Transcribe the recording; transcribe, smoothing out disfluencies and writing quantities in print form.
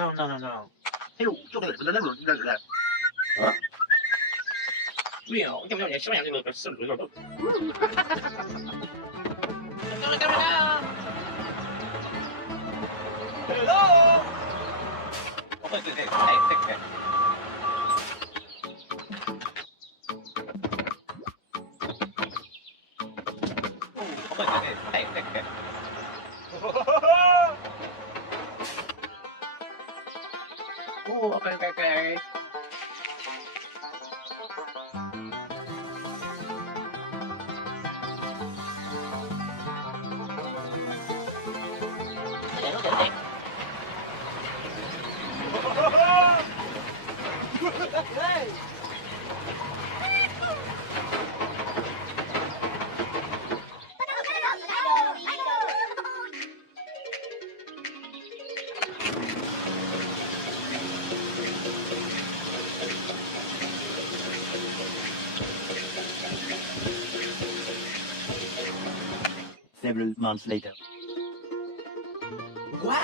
No, no, no, no. 还有做个那种应该是的。对呀，要不要你西班牙这个是不是有点？Hello。对对对，哎对对。哦，对对对，哎对对。哦，OK OK OK。对对对。Several months later. Wow.